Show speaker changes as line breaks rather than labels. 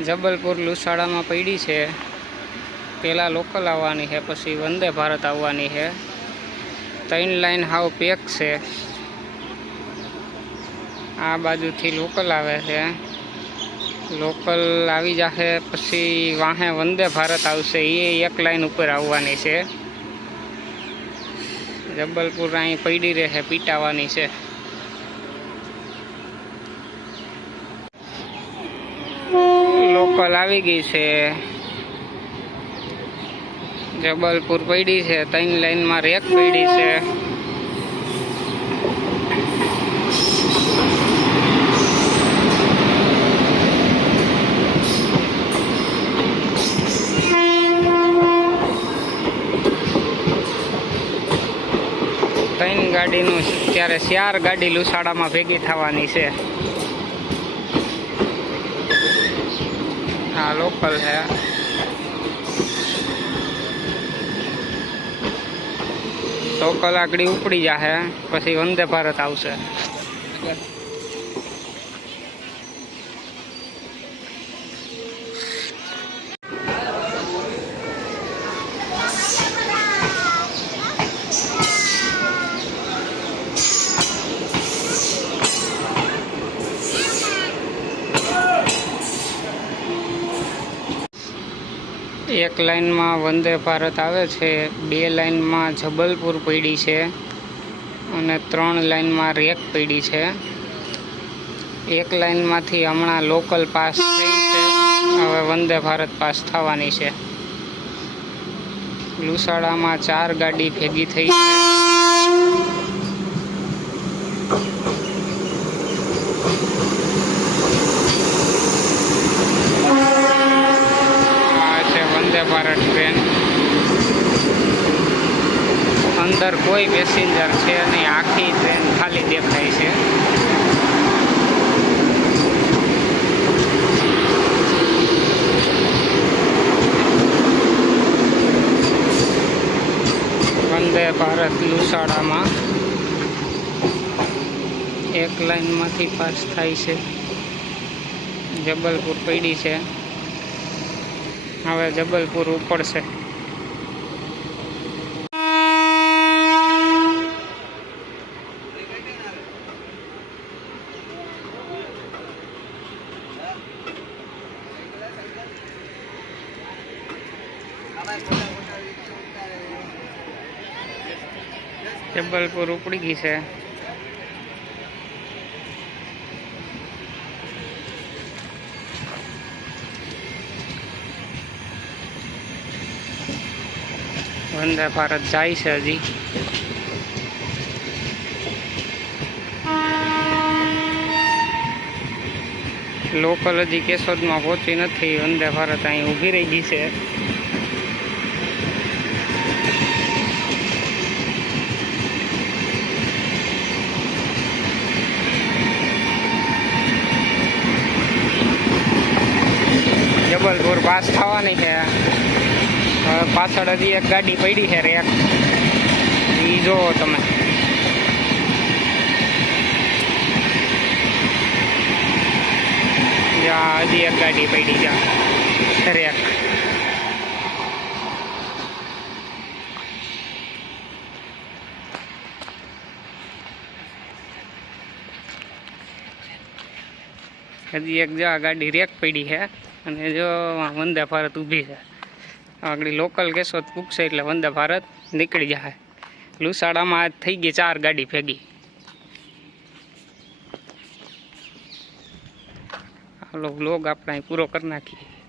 જબલપુર લુસાડામાં પડી છે. પહેલાં લોકલ આવવાની છે, પછી વંદે ભારત આવવાની છે. ત્રણ લાઈન હાવ પેક છે. આ બાજુથી લોકલ આવે છે. લોકલ આવી જશે, પછી વાહે વંદે ભારત આવશે. એ એક લાઈન ઉપર આવવાની છે. જબલપુર અહીં પડી રહે પીટાવાની છે. લોકલ આવી ગઈ છે. જબલપુર પડી છે, ત્રણ લાઈનમાં રેક પડી છે. ત્રણ ગાડીનું ત્યારે ચાર ગાડી લુસાડામાં ભેગી થવાની છે. હા લોકલ છે તો કલાકડી ઉપડી જાહે પછી વંદે ભારત આવશે એક લાઈનમાં વંદે ભારત આવે છે, બે લાઈનમાં જબલપુર પડી છે અને ત્રણ લાઈનમાં રેક પડી છે. એક લાઈનમાંથી હમણાં લોકલ પાસ થઈ છે, હવે વંદે ભારત પાસ થવાની છે. લુસાડામાં ચાર ગાડી ભેગી થઈ છે આ છે ભારત ટ્રેન અંદર કોઈ પેસેન્જર છે નહીં, આખી ટ્રેન ખાલી દેખાય છે. વંદે ભારત લુસાડામાં એક લાઈનમાંથી પાસ થાય છે. જબલપુર પડી છે. હવે જબલપુર ઉપડશે. જબલપુર ઉપડી ગઈ છે. વંદે ભારત જાય છે હજી લોકલ હજી કેશોદમાં પહોંચી નથી વંદે ભારત અહીં ઊભી રહી ગઈ છે જબલપુર પાસ થવાની છે હવે પાછળ હજી એક ગાડી પડી છે રેક. એ જોવો તમે. હજી એક ગાડી પડી જા રેક. હજી એક જો ગાડી રેક પડી છે અને જો વંદે ભારત ઊભી છે. આગળ લોકલ કેસો પૂગશે એટલે વંદે ભારત નીકળી જાય. લુસાડામાં થઈ ગઈ ચાર ગાડી ભેગી. હાલો લોગ આપણે પૂરો કરી નાખીએ.